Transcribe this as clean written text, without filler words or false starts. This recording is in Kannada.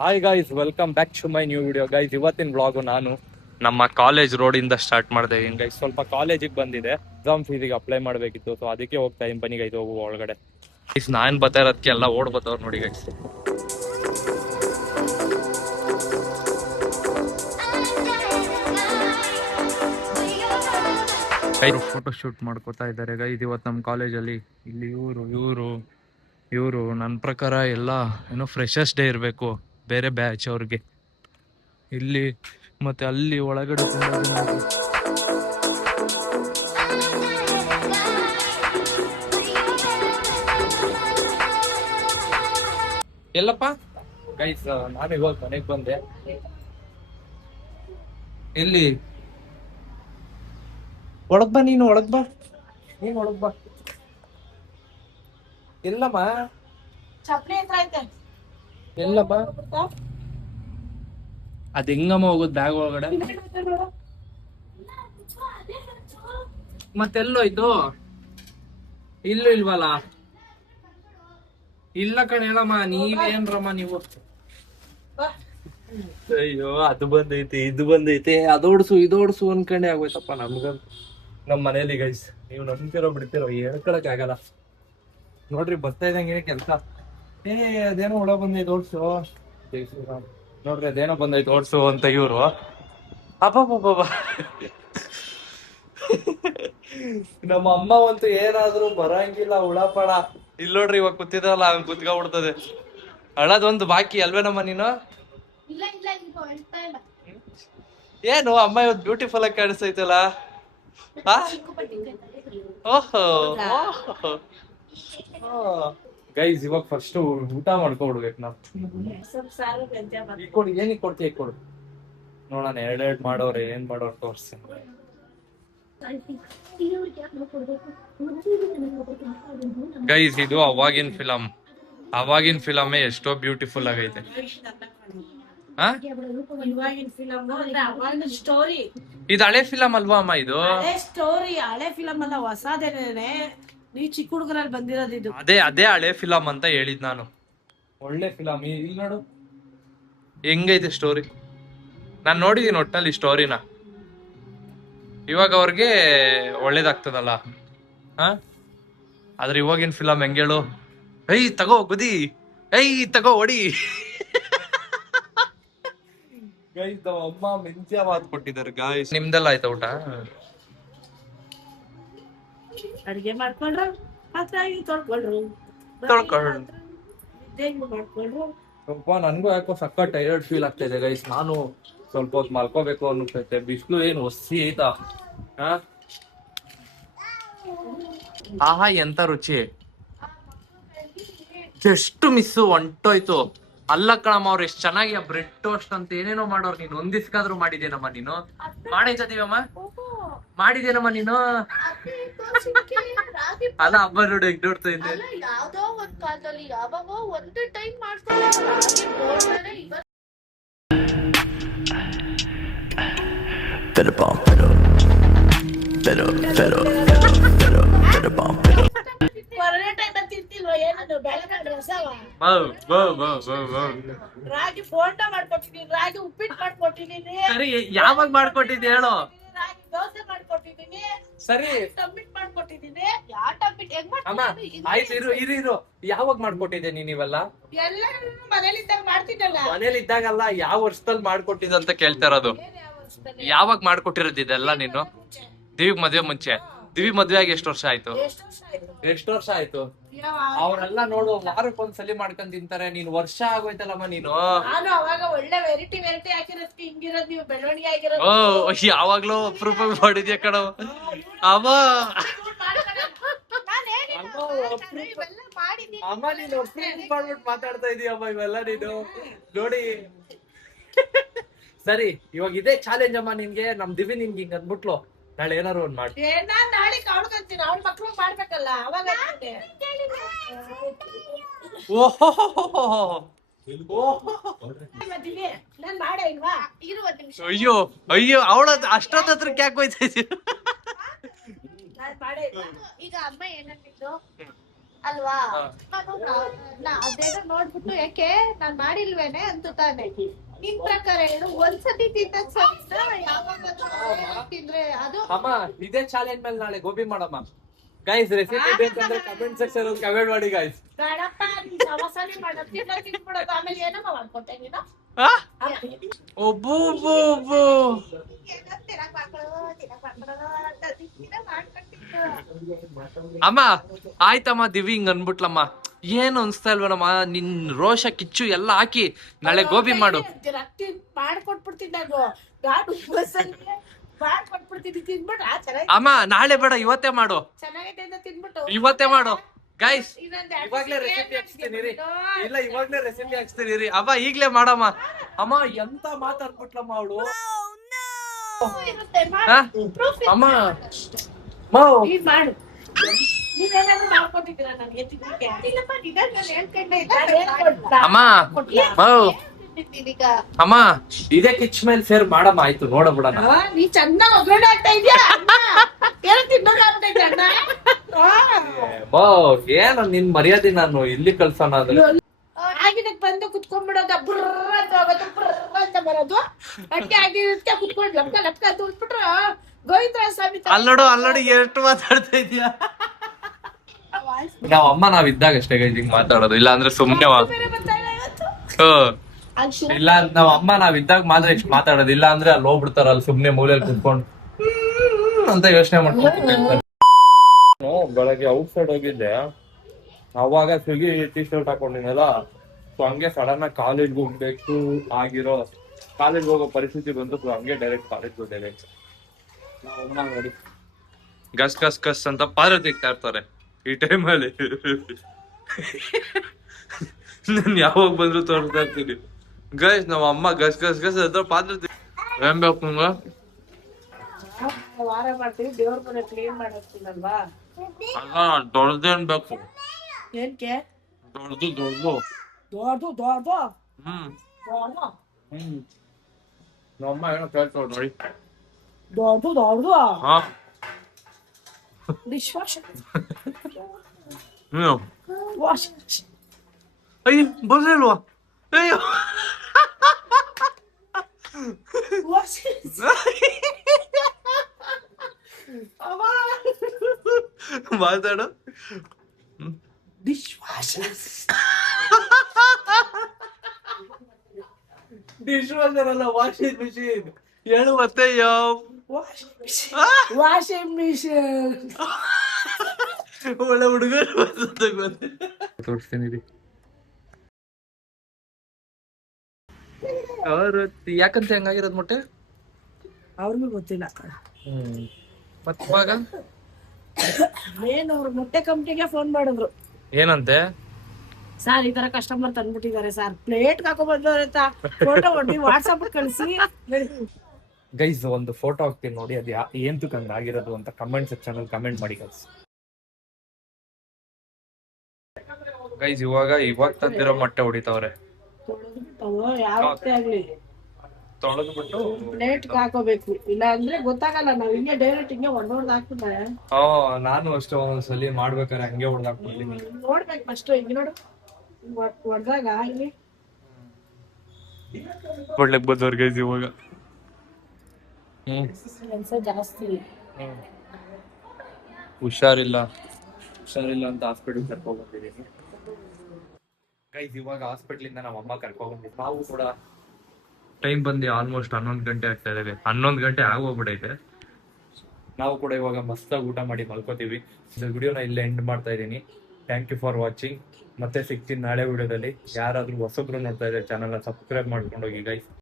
Hi guys, welcome back to my new video guys. ಇವತ್ತಿನ ವ್ಲಾಗು ನಾನು ನಮ್ಮ ಕಾಲೇಜ್ ರೋಡಿಂದ ಸ್ಟಾರ್ಟ್ ಮಾಡಿದೆ. ಗೈಸ್ ಸ್ವಲ್ಪ ಕಾಲೇಜಿಗೆ ಬಂದಿದೆ, ಎಕ್ಸಾಮ್ ಫೀಸಿಗೆ ಅಪ್ಲೈ ಮಾಡಬೇಕಿತ್ತು. ಸೊ ಅದಕ್ಕೆ ಹೋಗ್ತಾ ಇದ್ದೀನಿ. ಬನ್ನಿ ಗೈಸ್, ಹೋಗುವ ಒಳಗಡೆ. ಗೈಸ್ ನಾನು ಬರ್ತಾ ಇರೋದಕ್ಕೆ ಎಲ್ಲ ಓಡ್ಬತ್ತವ್ರು ನೋಡಿ ಗೈಸ್. ಫೋಟೋ ಶೂಟ್ ಮಾಡ್ಕೋತಾ ಇದ್ದಾರೆ ಗೈಸ್ ಇವತ್ತು ನಮ್ಮ ಕಾಲೇಜಲ್ಲಿ. ಇಲ್ಲಿ ಇವರು ನನ್ನ ಪ್ರಕಾರ ಎಲ್ಲ ಏನೋ ಫ್ರೆಶರ್ಸ್ ಡೇ ಇರಬೇಕು ಬೇರೆ ಬ್ಯಾಚ್ ಅವ್ರಿಗೆ. ಇಲ್ಲಿ ಮತ್ತೆ ಅಲ್ಲಿ ಒಳಗಡೆ ತುಂಬಾ ಜನ ಎಲ್ಲಪ್ಪ ಗೈಸ್. ನಾನು ಇವಾಗ ಮನೆಗೆ ಬಂದೆ. ಎಲ್ಲಿ ಒಳಗ್ ಬಾ, ನೀನು ಒಳಗ್ ಬಾ, ನೀನ್ ಒಳಗ್ ಬಾ. ಎಲ್ಲಮ್ಮ ಚಪ್ಲಿ ಹತ್ರ ಐತೆ. ಎಲ್ಲಮ್ಮ ಅದ್ ಹೆಂಗಮ್ಮ ಹೋಗುದ್ ಬ್ಯಾಗ್ ಒಳಗಡೆ? ಮತ್ತೆಲ್ಲೋಯ್ತು? ಇಲ್ಲೂ ಇಲ್ವಲ್ಲ? ಇಲ್ಲ ಕಣ್ ಹೇಳಮ್ಮ. ನೀವೇನ್ರಮ್ಮ ನೀವು? ಅಯ್ಯೋ, ಅದು ಬಂದೈತೆ ಇದು ಬಂದೈತೆ, ಅದೋಡ್ಸು ಇದೋಡ್ಸು ಅನ್ಕಂಡೆ ಆಗೋಯ್ತಪ್ಪ ನಮ್ಗ. ನಮ್ ಮನೇಲಿ ಗೈಸ್, ನೀವು ನಂಬ್ತಿರೋ ಬಿಡ್ತಿರೋ ಹೇಳ್ಕೊಳಕ್ ಆಗಲ್ಲ ನೋಡ್ರಿ. ಬರ್ತಾ ಇದ್ದಂಗೆ ಕೆಲ್ಸ. ಅದೇನೋ ಹುಳ ಬಂದೈತೆ ಓಡ್ಸು. ನೋಡ್ರಿ ಅದೇನೋ ಬಂದೈತೆ ಓಡ್ಸು ಅಂತ ಇವ್ರು. ಅಬ್ಬಬ್ಬಬ್ಬ, ನಮ್ಮ ಅಮ್ಮ ಅಂತೂ ಏನಾದ್ರು ಬರಂಗಿಲ್ಲ ಹುಳಪಳ. ಇಲ್ಲಿ ನೋಡ್ರಿ ಇವಾಗ ಕೂತಿದಲ್ಲ, ಅವ್ನ್ ಕುತ್ಕೊಂಡ್ಬಿಡ್ತದೆ. ಅಳದೊಂದು ಬಾಕಿ ಅಲ್ವೇನಮ್ಮ ನೀನು? ಏನು ಅಮ್ಮ ಇವತ್ತು ಬ್ಯೂಟಿಫುಲ್ ಆಗಿ ಕಾಣಿಸ್ತೈತಲ್ಲ. ಓಹೋ ಗೈಸ್, ಇವಾಗ ಫಸ್ಟ್ ಊಟ ಮಾಡ್ಕೊಬಿಡ್ಬೇಕು ನಾವು. ಈಗ ಕೊಡು, ಏನಿಗೆ ಕೊಡ್ತೀಯ ಕೊಡು ನೋಡೋಣ. ಎರಡೆರಡು ಮಾಡೋರೆ ಏನ್ ಮಾಡೋರು ತೋರಿಸ್ತೀನಿ ಗೈಸ್. ಇದು ಅವಾಗಿನ ಫಿಲಮ್ ಎಷ್ಟೋ ಬ್ಯೂಟಿಫುಲ್ ಆಗೈತೆ. ಇದು ಹಳೆ ಫಿಲಮ್ ಅಲ್ವಾ ಅಮ್ಮ? ಇದು ಸ್ಟೋರಿ ಹಳೆ ಫಿಲಮ್ ಅಲ್ಲ, ಹೊಸದೇನೆ. ನೀವ್ ಚಿಕ್ಕ ಹುಡುಗರಲ್ಲಿ ಬಂದಿರೋದು ಇದು. ಅದೇ ಹಳೆ ಫಿಲಮ್ ಅಂತ ಹೇಳಿದ್ ನಾನು. ಒಳ್ಳೆ ಫಿಲಮ್. ಇಲ್ಲಿ ನೋಡು ಹೆಂಗೈತೆ ಸ್ಟೋರಿ. ನಾನ್ ನೋಡಿದೀನಿ ಒಟ್ಟಲ್ಲಿ ಸ್ಟೋರಿನ. ಇವಾಗ ಅವ್ರಿಗೆ ಒಳ್ಳೇದಾಗ್ತದಲ್ಲ. ಆದ್ರೆ ಇವಾಗಿನ ಫಿಲಮ್ ಹೆಂಗ್ ಹೇಳು? ತಗೋ ಗುದಿ, ತಗೋ ಹೊಡಿ. ಗೈಸ್ ಅಮ್ಮ ಮೆಂತ್ಯ ಮಾತು ಕೊಟ್ಟಿದ್ದಾರೆ ಗಾಯ್ಸ್. ನಿಮ್ದೆಲ್ಲ ಆಯ್ತಾ ಊಟ? ಅಡಿಗೆ ಮಾಡ್ಕೊಂಡ್ರು, ತೊಳ್ಕೊಂಡ್ರು. ನನ್ಗೂ ಯಾಕೋ ಸಕ್ಕ ಟೈರ್ಡ್ ಫೀಲ್ ಆಗ್ತಾ ಇದೆ ಗೈಸ್. ನಾನು ಸ್ವಲ್ಪ ಹೊತ್ತು ಮಲ್ಕೋಬೇಕು ಅನ್ನಿಸ್ತೈತೆ. ಬಿಸಿಲು ಏನು ಹೊಸಿ ಐತಾ? ಆಹಾ ಎಂತ ರುಚಿ. ಎಷ್ಟು ಮಿಸ್ಸು ಹೊಂಟೋಯ್ತು. ಅಲ್ಲ ಕಣಮ್ಮ, ಅವ್ರು ಎಷ್ಟ್ ಚೆನ್ನಾಗಿ ಬ್ರೆಡ್ ಟೋಸ್ಟ್ ಅಂತ ಏನೇನೋ ಮಾಡೋರು. ನೀನು ಒಂದಿಸ್ಕಾದ್ರೂ ಮಾಡಿದೇನಮ್ಮ? ನೀನು ಮಾಡೈತದೀವಮ್ಮ, ಮಾಡಿದೇನಮ್ಮ ನೀನು? ಅಲ್ಲ ಹಬ್ಬ ನೋಡಿ ಹೆಂಗ್ ನೋಡ್ತಾ ಇದ್ದೆ. ಯಾವ್ದೋ ಒಂದ್ ಕಾಲದಲ್ಲಿ ಯಾವಾಗೋ ಒಂದು ಟೈಮ್ ಮಾಡ್ತಾರೆ. ರಾಗಿ ಬೋಂಡ ಮಾಡ್ಕೊಟ್ಟಿದೀನಿ, ರಾಗಿ ಉಪ್ಪಿಟ್ಟು ಮಾಡ್ಕೊಟ್ಟಿದೀನಿ. ಸರಿ, ಯಾವಾಗ ಮಾಡ್ಕೊಟ್ಟಿದ್ದೆ ಹೇಳು? ರಾಗಿ ದೋಸೆ ಮಾಡ್ಕೊಟ್ಟಿದೀನಿ. ಸರಿ, ಟೊಮೆಟ್ ಮಾಡ್ಕೊಟ್ಟಿದೀನಿ. ಯಾವ ಟೊಮೆಟ್ ಹೆಂಗ್ ಅಮ್ಮ ಮಾಡ್ತಾರೆ? ಆಯ್ತು, ಇರು. ಯಾವಾಗ ಮಾಡ್ಕೊಟ್ಟಿದ್ದೆ ನೀನ್ ಇವೆಲ್ಲ? ಎಲ್ಲ ಮನೇಲಿದ್ದಾಗ ಮಾಡ್ತೀನಲ್ಲ. ಮನೇಲಿ ಇದ್ದಾಗಲ್ಲ, ಯಾವ ವರ್ಷದಲ್ಲಿ ಮಾಡ್ಕೊಟ್ಟಿದ್ದ ಅಂತ ಕೇಳ್ತಾ ಇರೋದು. ಯಾವಾಗ ಮಾಡ್ಕೊಟ್ಟಿರೋದು ಇದೆಲ್ಲ ನೀನು? ದಿವಿಗ್ ಮದ್ವೆ ಮುಂಚೆ. ದಿವಿ ಮದ್ವೆ ಆಗಿ ಎಷ್ಟು ವರ್ಷ ಆಯ್ತು? ಎಷ್ಟು ವರ್ಷ ಆಯ್ತು? ಅವ್ರೆಲ್ಲ ನೋಡು ವಾರಕ್ಕೊಂದ್ಸಲಿ ಮಾಡ್ಕೊಂಡ್ ತಿಂತಾರೆ. ನೀನ್ ವರ್ಷ ಆಗೋಯ್ತಲ್ಲಮ್ಮ ನೀನು. ನಾನು ಅವಾಗ ಒಳ್ಳೆ ವೆರೈಟಿ ಹಾಕಿರೋದಕ್ಕೆ ಹಿಂಗಿರೋದು ನೀವು ಬೆಳವಣಿಗೆ ಆಗಿರೋದು. ಓ, ಯಾವಾಗ್ಲೂ ಅಪ್ರೂಪ ಮಾಡಿದ್ಯಾ ಕಣವ ಅವ. ಅಮ್ಮ ನೀನು ಅಪ್ರೂಪ ಮಾಡ್ಬಿಟ್ಟು ಮಾತಾಡ್ತಾ ಇದೀಯಮ್ಮ ಇವೆಲ್ಲ ನೀನು ನೋಡಿ. ಸರಿ, ಇವಾಗ ಇದೇ ಚಾಲೆಂಜ್ ಅಮ್ಮ ನಿನ್ಗೆ. ನಮ್ ದಿವಿ ನಿನ್ಗೆ ಹಿಂಗ್ ಅಂದ್ಬಿಟ್ಲು, ನಾಳೆ ಏನಾರು ಒಂದ್ ಮಾಡಿ. ನಾನ್ ನಾಳೆ ಕಾಣ್ಕೊಂತೀನಿ, ಅವ್ಳ ಮಕ್ಳು ಮಾಡ್ಬೇಕಲ್ಲ ಅವಾಗ. ನಾನ್ ಮಾಡೇ ಇಲ್ವಾ? ಅಯ್ಯೋ ಅವಳ ಅಷ್ಟೊತ್ತ ಹತ್ರಕ್ಕೆ ಯಾಕೆ ಹೋಯ್ತಾ ಇದೀಯ? ನಾನ್ ಮಾಡೇ ಇಲ್ವಾ? ಈಗ ಅಮ್ಮ ಏನಂತಿದ್ದು? ಅಲ್ವಾ ಹಾ. ನಾನು ಅದೇನೋ ನೋಡ್ಬಿಟ್ಟು ಯಾಕೆ ನಾನ್ ಮಾಡಿಲ್ವೇನೆ ಅಂತ ತಾನೆ ನಿಮ್ ಪ್ರಕಾರ ಹೇಳು ಒಂದ್ಸತಿ ತಿನ್ನದ್ ಸರಿನಾ ಯಾವಾಗ ತಿಂದ್ರೆ ಅದು ಅಮ್ಮ ಇದೇ ಚಾಲೆಂಜ್ ಮೇಲೆ ನಾಳೆ ಗೋಬಿ ಮಾಡಮ್ಮ ಗೈಸ್. ರೆಸಿಪಿ ಬೇಕಂದ್ರೆ ಕಮೆಂಟ್ ಸೆಕ್ಷನ್ ಅಲ್ಲಿ ಕಮೆಂಟ್ ಮಾಡಿ ಗೈಸ್. ಬೇಡಪ್ಪ ನೀನ್ ಸವಸಾನೆ ಮಾಡೋದು ತಿನ್ಬಿಡೋದು ಆಮೇಲೆ ಏನಮ್ಮ ಮಾಡ್ಕೊತೆ ನೀನು ಒಬ್ಬು ಅಮ್ಮ ಆಯ್ತಮ್ಮ ದಿವಿ ಹಿಂಗ್ ಅನ್ಬಿಟ್ಲಮ್ಮ. ಏನು ಅನ್ಸ್ತಾ ಇಲ್ವನಮ್ಮ ನಿನ್ ರೋಷ ಕಿಚ್ಚು ಎಲ್ಲ ಹಾಕಿ ನಾಳೆ ಗೋಬಿ ಮಾಡು. ಮಾಡ್ಕೊಟ್ಬಿಡ್ತೀನಿ ನಾನು ಮಾಡ್ಕೊಟ್ಬಿಡ್ತೀನಿ ತಿನ್ಬಿಟ್ಟು ಚೆನ್ನಾಗಿ ಅಮ್ಮ ನಾಳೆ ಬೇಡ ಇವತ್ತೇ ಮಾಡು, ಚೆನ್ನಾಗೈತೆ ಅಂತ ತಿನ್ಬಿಟ್ಟು ಇವತ್ತೇ ಮಾಡು ಗೈಸ್. ಇನ್ನೊಂದ್ ಎರಡ್ ಇವಾಗ್ಲೇ ದಿವ್ಸ ರೆಸಿಪಿ ಏನ್ ಹಾಕ್ಸ್ತೀನಿ ರೀ. ಮಾಡ್ಬಿಟ್ಟು? ಇಲ್ಲ ಇವಾಗ್ಲೇ ರೆಸಿಪಿ ಹಾಕ್ಸ್ತೀನಿ ರೀ. ಅಮ್ಮ ಈಗ್ಲೇ ಮಾಡಮ್ಮ. ಅಮ್ಮ ಎಂತ ಮಾತಾಡ್ಬಿಟ್ಲಮ್ಮ ಅವಳು. ಇರುತ್ತೆ, ಮಾಡು. ಹಾ? Proof ಇದೆ. ಅಮ್ಮ ಮಾವ್. ನೀನ್ ಮಾಡು ನೀವೇನಾದ್ರು ಮಾಡ್ಕೊಟ್ಟಿದ್ದೀರಾ ನನಗೆ ತಿನ್ಲಿಕ್ಕೆ ಇಲ್ಲಪ್ಪ, ನಿಧಾನ ನಾನ್ ಹೇಳ್ಕೊಂಡೆ ನಾನ್ ಹೇಳ್ಕೊಟ್ನಾ? ಅಮ್ಮ ಮಾವ್. ಈಗ ಅಮ್ಮ ಇದೇ ಕಿಚ್ ಮೇಲೆ ಸೇರ್ ಮಾಡಮ್ಮ. ಆಯ್ತು ನೋಡಬಿಡಣ. ಆ, ನೀ ಚೆನ್ನಾಗ್ ಒಗ್ಗರಣೆ ಆಗ್ತಾ ಇದ್ಯಾ ಏನೋ ತಿನ್ನೋದಾಗ್ತೈತೆ ಅಣ್ಣ ಏನು ನಿನ್ ಮರ್ಯಾದೆ ನಾನು ಇಲ್ಲಿ ಕಳ್ಸೋಣ ಅಂದ್ರೆ ಆಗಿದಕ್ ಬಂದು ಕುತ್ಕೊಂಡ್ಬಿಡೋದು ಬುರ್ರ ಅಂತ ಹೋಗೋದು ಬುರ್ರ ಅಂತ ಬರೋದು ಅಡ್ಗೆ ಆಗಿರುತ್ತೆ ಕುತ್ಕೊಂಡು ಲಪ್ಕ ಲಪ್ಕ ಅಂತ ಉಳ್ಬಿಟ್ರು ಗೋವಿಂದ ಸ್ವಾಮಿ ತರ ಅಲ್ಲೋಡು ಎಷ್ಟು ಮಾತಾಡ್ತಾ ಇದೀಯ. ನಾವ್ ಇದ್ದಾಗ ಅಷ್ಟೇ ಗೈಸ್ ಹಿಂಗ್ ಮಾತಾಡೋದು, ಇಲ್ಲ ಅಂದ್ರೆ ಸುಮ್ನೆ ಬೇರೆ ಬರ್ತಾ ಇಲ್ಲ ಇವತ್ತು ಇಲ್ಲ ನಾವ್ ಇದ್ದಾಗ ಮಾತ್ರ ಇಷ್ಟು ಮಾತಾಡೋದು, ಇಲ್ಲ ಅಂದ್ರೆ ಅಲ್ಲಿ ಹೋಗ್ಬಿಡ್ತಾರ ಅಲ್ಲಿ ಸುಮ್ನೆ ಮೂಲೆಯಲ್ಲಿ ಕುತ್ಕೊಂಡು ಅಂತ ಯೋಚನೆ ಮಾಡ್ಕೊಂಡು ಬೆಳಗ್ಗೆ ಔಟ್ ಸೈಡ್ ಹೋಗಿದ್ದೆ. ಅವಾಗ ಸ್ವಿಗ್ಗಿ ಟಿ ಶರ್ಟ್ ಹಾಕೊಂಡಿನಲ್ಲ, ಸೊ ಹಂಗೆ ಸಡನ್ ಆಗಿ ಕಾಲೇಜ್ಗೆ ಹೋಗ್ಬೇಕು ಆಗಿರೋ ಕಾಲೇಜ್ ಹೋಗೋ ಪರಿಸ್ಥಿತಿ ಬಂತು. ಸೊ ಹಂಗೆ ಡೈರೆಕ್ಟ್ ಕಾಲೇಜ್ ಹೋದೆ. ನೋಡಿ ಗಸ್ ಗಸ್ ಗಸ್ ಅಂತ ಪಾತ್ರ ತೆಗ್ತಾ ಇರ್ತಾರೆ ಈ ಟೈಮಲ್ಲಿ. ನಾನು ಯಾವಾಗ ಬಂದ್ರು ತೋರಿಸ್ತಾ ಇರ್ತೀನಿ ಗೈಸ್. ನಮ್ಮ ಅಮ್ಮ ಗಸ್ ಗಸ್ ಗಸ್ ಅಂತ ಪಾತ್ರ ಏನ್ ಬೇಕು ನಿಮ್ಗೆ? ವಾರ ಮಾಡ್ತೀವಿ ದೇವ್ರ ಮನೆ ಕ್ಲೀನ್ ಮಾಡಿರ್ತೀನಲ್ವಾ ಅಲ್ಲ ದೊಡ್ಡದೇನ್ ಬೇಕು, ಏನ್ಕೆ ದೊಡ್ಡದು ದೊಡ್ಡದು ದೊಡ್ಡದು ದೊಡ್ಡದು ನಮ್ಮಮ್ಮ ಏನೋ ಕೇಳ್ತಾವ್ ನೋಡಿ. ದೊಡ್ಡದು ದೊಡ್ಡದು ಹಾ ಡಿಶ್ ವಾಶ್ ವಾಶ್ ಅಯ್ಯ ಬರ್ಲಿಲ್ವಾ? ಅಯ್ಯೋ ವಾಶ್ ಮಾತಾಡು. ಡಿಶ್ ವಾಶ್ ಡಿಶ್ ವಾಷರ್ ಅಲ್ಲ, ವಾಷಿಂಗ್ ಮಿಷಿನ್. ಹೇಳು ಮತ್ತೆ ವಾಷಿಂಗ್ ಮಿಷನ್ ಒಳ್ಳೆ ಹುಡುಗರು ತೋರಿಸ್ತೀನಿ ರೀ. ಯಾಕಂತ ಹೆಂಗಾಗಿರೋದ್ ಮೊಟ್ಟೆ ಅವ್ರಿಗೂ ಗೊತ್ತಿಲ್ಲ ಮತ್ ಇವಾಗ ಏನ್ ಅವ್ರು ಮೊಟ್ಟೆ ಕಂಪ್ನಿಗೆ ಫೋನ್ ಮಾಡಿದ್ರು, ಏನಂತೆ? ಸರ್ ಈ ತರ ಕಸ್ಟಮರ್ ತಂದ್ಬಿಟ್ಟಿದ್ದಾರೆ ಸರ್, ಪ್ಲೇಟ್ ಹಾಕೋ ಬಂದವ್ರೆ ಅಂತ ಫೋಟೋ ಹೊಡಿ ವಾಟ್ಸಪ್ ಕಳಿಸಿ. ಗೈಸ್ ಒಂದು ಫೋಟೋ ಹಾಕ್ತೀನಿ ನೋಡಿ, ಅದು ಏಂತಕ್ಕೆ ಹಂಗ ಆಗಿರೋದು ಅಂತ ಕಮೆಂಟ್ ಸೆಕ್ಷನ್ ಅಲ್ಲಿ ಕಮೆಂಟ್ ಮಾಡಿ ಗೈಸ್. ಇವಾಗ ತಂದಿರೋ ಮೊಟ್ಟೆ ಹೊಡಿತಾವ್ರೆ. ಯಾವತ್ತೇ ಆಗ್ಲಿ ತೊಳೆದ್ಬಿಟ್ಟು ಪ್ಲೇಟ್ ಹಾಕೋಬೇಕು, ಇಲ್ಲ ಅಂದ್ರೆ ಗೊತ್ತಾಗಲ್ಲ. ನಾವ್ ಹಿಂಗೆ ಡೈರೆಕ್ಟ್ ಹಿಂಗೆ ಹೊಡೆದ್ ಹಾಕ್ಬಿಟ್ರೆ ನಾನು ಅಷ್ಟೇ ಒಂದ್ಸಲಿ ಮಾಡ್ಬೇಕಾದ್ರೆ ಹಂಗೆ ಹೊಡೆದಾಕ್ಬಿಡ್ತೀನಿ. ನೋಡ್ಬೇಕು ಫಸ್ಟ್ ಹಿಂಗೆ ನೋಡು ಹೊಡೆದಾಗ ಇಲ್ಲಿ ಒಳ್ಳೆಗ್ ಬಂದವ್ರ ಗೈಸ್ ಇವಾಗ. ಕೆಲಸ ಜಾಸ್ತಿ. ಹುಷಾರಿಲ್ಲ ಅಂತ ಹಾಸ್ಪಿಟಲ್ ಕರ್ಕೊಂಡ್ ಬಂದಿದ್ದೀನಿ ಗೈಸ್. ಇವಾಗ ಹಾಸ್ಪಿಟ್ಲಿಂದ ನಮ್ಮ ಅಮ್ಮ ಕರ್ಕೊಂಡ್ ಬಂದಿದ್ವಿ. ನಾವು ಕೂಡ ಟೈಮ್ ಬಂದು ಆಲ್ಮೋಸ್ಟ್ 11 ಗಂಟೆ ಆಗ್ತಾ ಇದೆ. 11 ಗಂಟೆ ಆಗೋಗ್ಬಿಟ್ಟೈತೆ. ನಾವು ಕೂಡ ಇವಾಗ ಮಸ್ತಾಗಿ ಊಟ ಮಾಡಿ ಮಲ್ಕೋತೀವಿ. ವಿಡಿಯೋನ ಇಲ್ಲೇ ಎಂಡ್ ಮಾಡ್ತಾ ಇದ್ದೀನಿ. Thank you for watching. ಮತ್ತೆ ಸಿಗ್ತೀನಿ ನಾಳೆ ವಿಡಿಯೋದಲ್ಲಿ. ಯಾರಾದ್ರೂ ಹೊಸಬ್ರು ನೋಡ್ತಾ ಇದ್ದಾರೆ ಚಾನಲ್ನ ಸಬ್ಸ್ಕ್ರೈಬ್ ಮಾಡ್ಕೊಂಡು ಹೋಗಿ ಗೈಸ್.